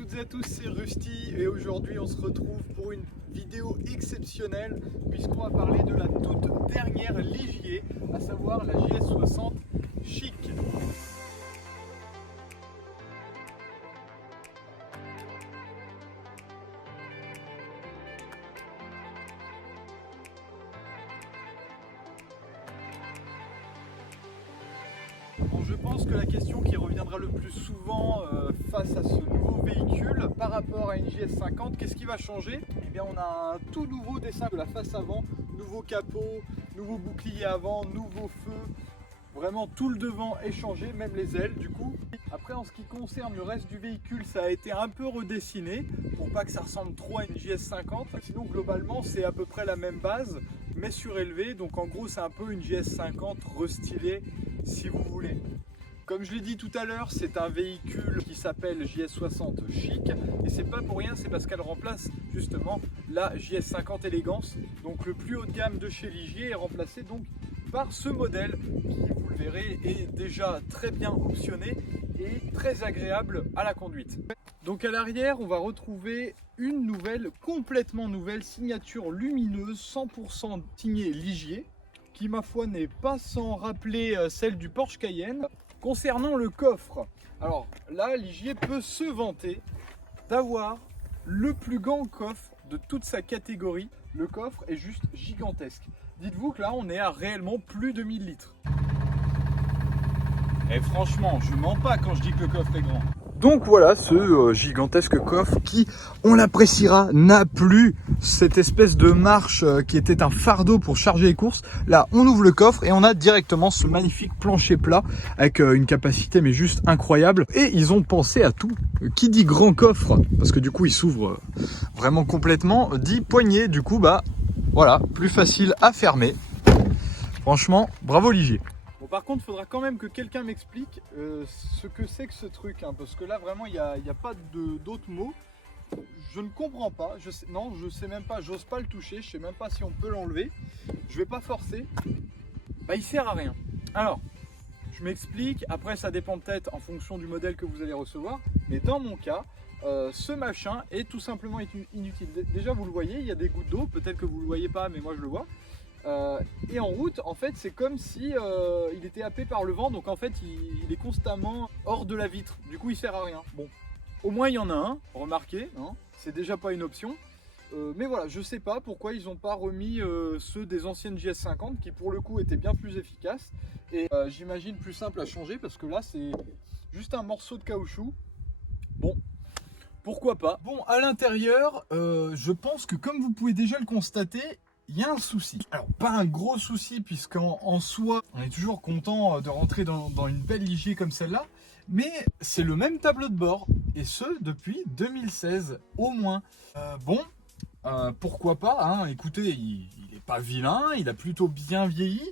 toutes et à tous, c'est Rusty et aujourd'hui on se retrouve pour une vidéo exceptionnelle puisqu'on va parler de la toute dernière Ligier, à savoir la JS60 Chic. Bon, je pense que la question qui reviendra le plus souvent face à ce nouveau véhicule par rapport à une JS50, qu'est-ce qui va changer? Eh bien, on a un tout nouveau dessin de la face avant, nouveau capot, nouveau bouclier avant, nouveau feu. Vraiment tout le devant est changé, même les ailes du coup. Après, en ce qui concerne le reste du véhicule, ça a été un peu redessiné pour pas que ça ressemble trop à une JS50. Sinon, globalement, c'est à peu près la même base, mais surélevé. Donc en gros, c'est un peu une JS50 restylée, si vous voulez. Comme je l'ai dit tout à l'heure, c'est un véhicule qui s'appelle JS60 Chic et c'est pas pour rien, c'est parce qu'elle remplace justement la JS50 Élégance. Donc le plus haut de gamme de chez Ligier est remplacé donc par ce modèle qui, vous le verrez, est déjà très bien optionné et très agréable à la conduite. Donc à l'arrière, on va retrouver une nouvelle, complètement nouvelle signature lumineuse 100% signée Ligier, qui ma foi n'est pas sans rappeler celle du Porsche Cayenne. Concernant le coffre, alors là, Ligier peut se vanter d'avoir le plus grand coffre de toute sa catégorie. Le coffre est juste gigantesque. Dites-vous que là, on est à réellement plus de 1000 litres. Et franchement, je mens pas quand je dis que le coffre est grand. Donc voilà, ce gigantesque coffre qui, on l'appréciera, n'a plus cette espèce de marche qui était un fardeau pour charger les courses. Là, on ouvre le coffre et on a directement ce magnifique plancher plat avec une capacité mais juste incroyable. Et ils ont pensé à tout. Qui dit grand coffre, parce que du coup il s'ouvre vraiment complètement, dit poignée. Du coup, bah voilà, plus facile à fermer. Franchement, bravo Ligier. Bon, par contre, il faudra quand même que quelqu'un m'explique ce que c'est que ce truc, hein, parce que là, vraiment, il n'y a pas d'autres mots. Je ne comprends pas. Non, je sais même pas. J'ose pas le toucher. Je sais même pas si on peut l'enlever. Je vais pas forcer. Bah, il sert à rien. Alors, je m'explique. Après, ça dépend peut-être en fonction du modèle que vous allez recevoir. Mais dans mon cas, ce machin est tout simplement inutile. Déjà, vous le voyez, il y a des gouttes d'eau. Peut-être que vous le voyez pas, mais moi, je le vois. Et en route, en fait, c'est comme si il était happé par le vent, donc en fait, il est constamment hors de la vitre. Du coup, il sert à rien. Bon, au moins il y en a un. Remarquez, hein, c'est déjà pas une option. Mais voilà, je sais pas pourquoi ils n'ont pas remis ceux des anciennes JS50 qui, pour le coup, étaient bien plus efficaces et j'imagine plus simple à changer parce que là, c'est juste un morceau de caoutchouc. Bon. Pourquoi pas. Bon, à l'intérieur, je pense que comme vous pouvez déjà le constater, il y a un souci. Alors, pas un gros souci, puisqu'en soi, on est toujours content de rentrer dans une belle Ligier comme celle-là, mais c'est le même tableau de bord, et ce, depuis 2016, au moins. Pourquoi pas, hein, écoutez, il n'est pas vilain, il a plutôt bien vieilli.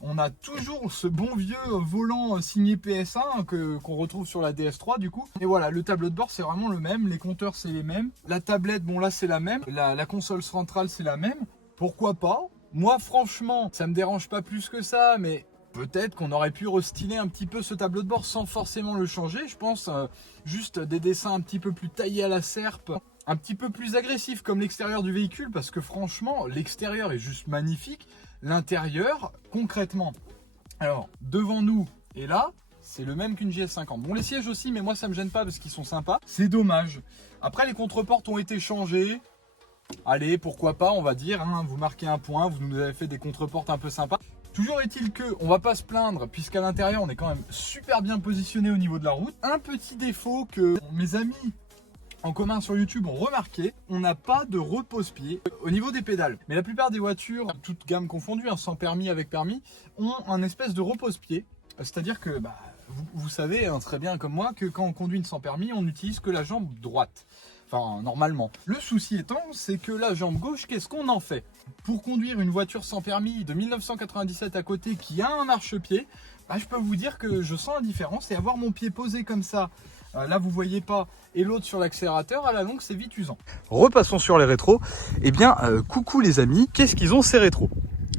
On a toujours ce bon vieux volant signé PS1 qu'on retrouve sur la DS3 du coup. Et voilà, le tableau de bord c'est vraiment le même, les compteurs c'est les mêmes. La tablette, bon là c'est la même, la console centrale c'est la même. Pourquoi pas? Moi franchement, ça me dérange pas plus que ça, mais peut-être qu'on aurait pu restyler un petit peu ce tableau de bord sans forcément le changer. Je pense juste des dessins un petit peu plus taillés à la serpe, un petit peu plus agressifs comme l'extérieur du véhicule, parce que franchement, l'extérieur est juste magnifique. L'intérieur, concrètement, alors devant nous et là, c'est le même qu'une JS50. Bon, les sièges aussi, mais moi ça me gêne pas parce qu'ils sont sympas. C'est dommage. Après, les contreportes ont été changées. Allez, pourquoi pas, on va dire, hein, vous marquez un point, vous nous avez fait des contreportes un peu sympas. Toujours est-il que, on va pas se plaindre, puisqu'à l'intérieur, on est quand même super bien positionné au niveau de la route. Un petit défaut que mes amis en commun sur YouTube ont remarqué, on n'a pas de repose-pied au niveau des pédales. Mais la plupart des voitures, toutes gammes confondues, hein, sans permis, avec permis, ont un espèce de repose-pied. C'est-à-dire que, bah, vous savez hein, très bien comme moi que quand on conduit sans permis, on n'utilise que la jambe droite. Enfin, normalement. Le souci étant, c'est que la jambe gauche, qu'est-ce qu'on en fait? Pour conduire une voiture sans permis de 1997 à côté qui a un marchepied, bah, je peux vous dire que je sens la différence. Et avoir mon pied posé comme ça, là vous voyez pas, et l'autre sur l'accélérateur, à la longue c'est vite usant. Repassons sur les rétros. Eh bien, coucou les amis, qu'est-ce qu'ils ont ces rétros?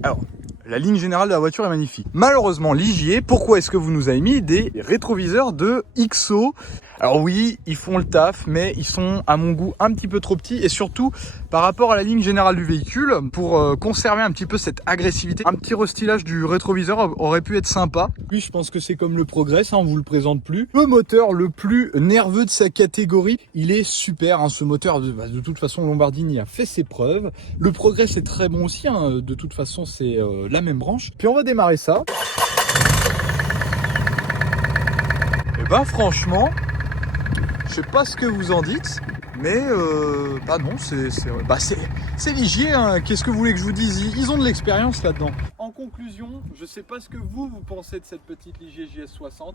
Alors, La ligne générale de la voiture est magnifique. Malheureusement, Ligier, pourquoi est-ce que vous nous avez mis des rétroviseurs de XO? Alors oui, ils font le taf, mais ils sont à mon goût un petit peu trop petits et surtout par rapport à la ligne générale du véhicule, pour conserver un petit peu cette agressivité, un petit restylage du rétroviseur aurait pu être sympa. Puis je pense que c'est comme le Progress, hein, on vous le présente plus. Le moteur le plus nerveux de sa catégorie, il est super, hein, ce moteur, de toute façon Lombardini a fait ses preuves. Le Progress est très bon aussi, hein, de toute façon c'est la même branche. Puis on va démarrer ça. Et ben franchement, je sais pas ce que vous en dites, mais bah non, c'est Ligier, hein. Qu'est-ce que vous voulez que je vous dise? Ils ont de l'expérience là-dedans. En conclusion, je sais pas ce que vous pensez de cette petite Ligier JS60.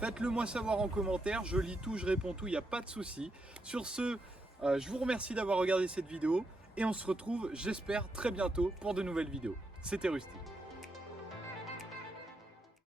Faites-le moi savoir en commentaire, je lis tout, je réponds tout, il n'y a pas de souci. Sur ce, je vous remercie d'avoir regardé cette vidéo et on se retrouve, j'espère, très bientôt pour de nouvelles vidéos. C'était Rusty.